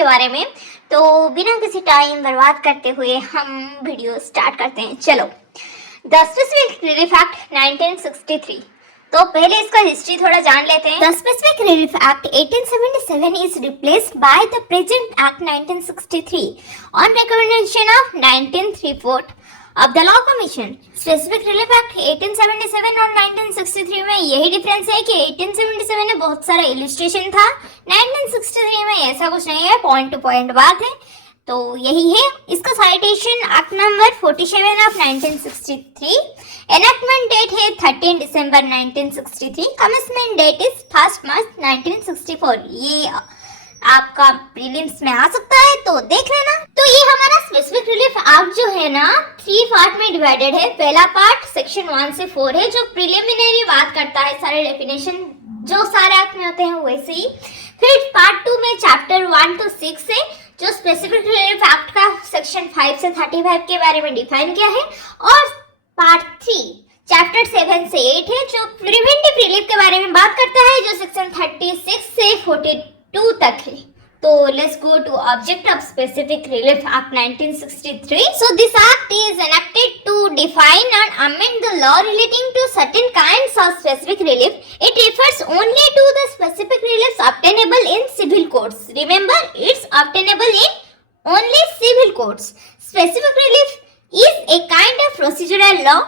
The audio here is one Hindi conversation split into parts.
के बारे में। तो बिना किसी टाइम बर्बाद करते हुए हम वीडियो स्टार्ट करते हैं। चलो, द स्पेसिफिक रिलीफ एक्ट 1963। तो पहले इसका हिस्ट्री थोड़ा जान लेते हैं। The specific relief act 1877 is replaced by the present act 1963 on recommendation of 1934 of the law commission. Specific relief act 1877 और 1963 में यही डिफरेंस है कि 1877 में बहुत सारा इलिस्ट्रेशन था, 1963 में ऐसा कुछ नहीं है, पॉइंट टू पॉइंट बात है। तो यही है इसका citation act number 47 of 1963। Enactment date है 13 दिसंबर 1963। Commitment date is 1 March 1964। ये आपका प्रीलिम्स में आ सकता है, तो देख लेना। तो ये हमारा स्पेसिफिक रिलीफ एक्ट जो है ना 3 पार्ट में डिवाइडेड है। पहला पार्ट सेक्शन 1 से 4 है जो प्रिलिमिनरी बात करता है, सारे डेफिनेशन जो सारे एक्ट में होते हैं वैसे ही। फिर पार्ट 2 में चैप्टर 1 to 6 है जो स्पेसिफिक रिलीफ एक्ट का सेक्शन 5 से 35 के बारे में डिफाइन किया है। और पार्ट 3 चैप्टर 7 से 8 है जो प्रिवेंटिव रिलीफ के बारे में बात करता है, जो सेक्शन 36 से 42 तक है। तो let's go to object of specific relief act 1963. So this act is enacted to define and amend the law relating to certain kinds of specific relief. It refers only to the specific reliefs obtainable in civil courts. Remember, it's obtainable in only civil courts. Specific relief is a kind of procedural law.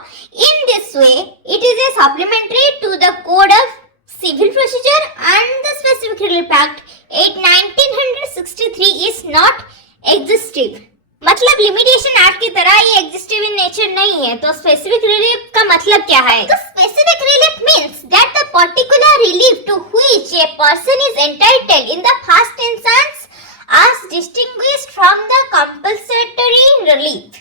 In this way, it is a supplementary to the Code of Civil Procedure and the Specific Relief Act 1963 is not exhaustive. मतलब लिमिटेशन एक्ट की तरह ये एग्जिस्टिव इन नेचर नहीं है। तो स्पेसिफिक रिलीफ का मतलब क्या है? तो specific relief means that the particular relief to which a person is entitled in the first instance as distinguished from the compulsory relief.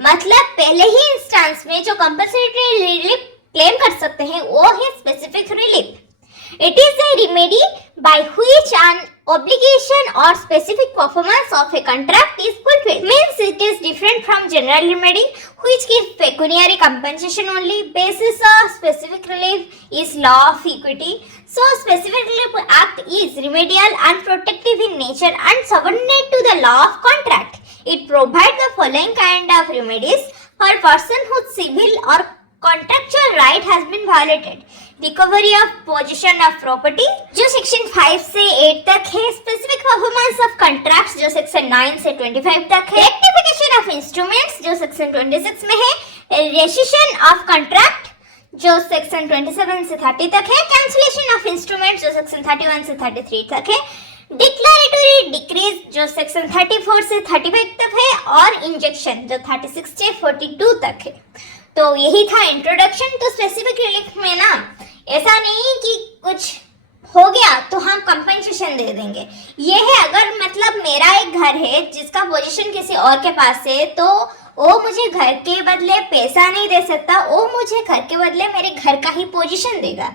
मतलब पहले ही इंस्टेंस में जो कंपल्सरी रिलीफ क्लेम कर सकते हैं वो है specific relief. It is a remedy by which an obligation or specific performance of a contract is fulfilled. Means it is different from general remedy which gives pecuniary compensation only. Basis of specific relief is law of equity. So specific relief act is remedial and protective in nature and subordinate to the law of contract. It provides the following kind of remedies for a person whose civil or contractual right has been violated. Recovery of position of property जो सेक्शन 5 से 8 तक है। स्पेसिफिक परफॉर्मेंस ऑफ कॉन्ट्रैक्ट्स जो सेक्शन 9 से 25 तक है। रेक्टिफिकेशन ऑफ इंस्ट्रूमेंट्स जो सेक्शन 26 में है। रेसिशन ऑफ कॉन्ट्रैक्ट जो सेक्शन 27 से 30 तक है। कैंसिलेशन ऑफ इंस्ट्रूमेंट्स जो सेक्शन 31 से 33 तक है। डिक्लेरेटरी डिक्रीज जो सेक्शन 34 से 35 तक है। और इंजेक्शन जो 36 से 42 तक है। तो यही था इंट्रोडक्शन। तो स्पेसिफिक रिलीफ में ना ऐसा नहीं कि कुछ हो गया तो हम कंपनसेशन दे देंगे। ये है अगर मतलब मेरा एक घर है जिसका पोजीशन किसी और के पास है तो वो मुझे घर के बदले पैसा नहीं दे सकता, वो मुझे घर के बदले मेरे घर का ही पोजीशन देगा,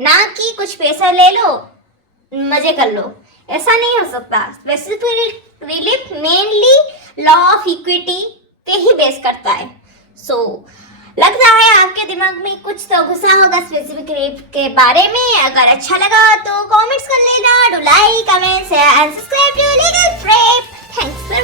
ना कि कुछ पैसा ले लो मजे कर लो, ऐसा नहीं हो सकता। Specific relief mainly law of equity पे ही बेस करता है। लगता है आपके दिमाग में कुछ तो घुसा होगा स्पेसिफिक रिलीफ के बारे में। अगर अच्छा लगा तो कमेंट्स कर लेना, do like, comment, share and subscribe to legal prep. Thanks.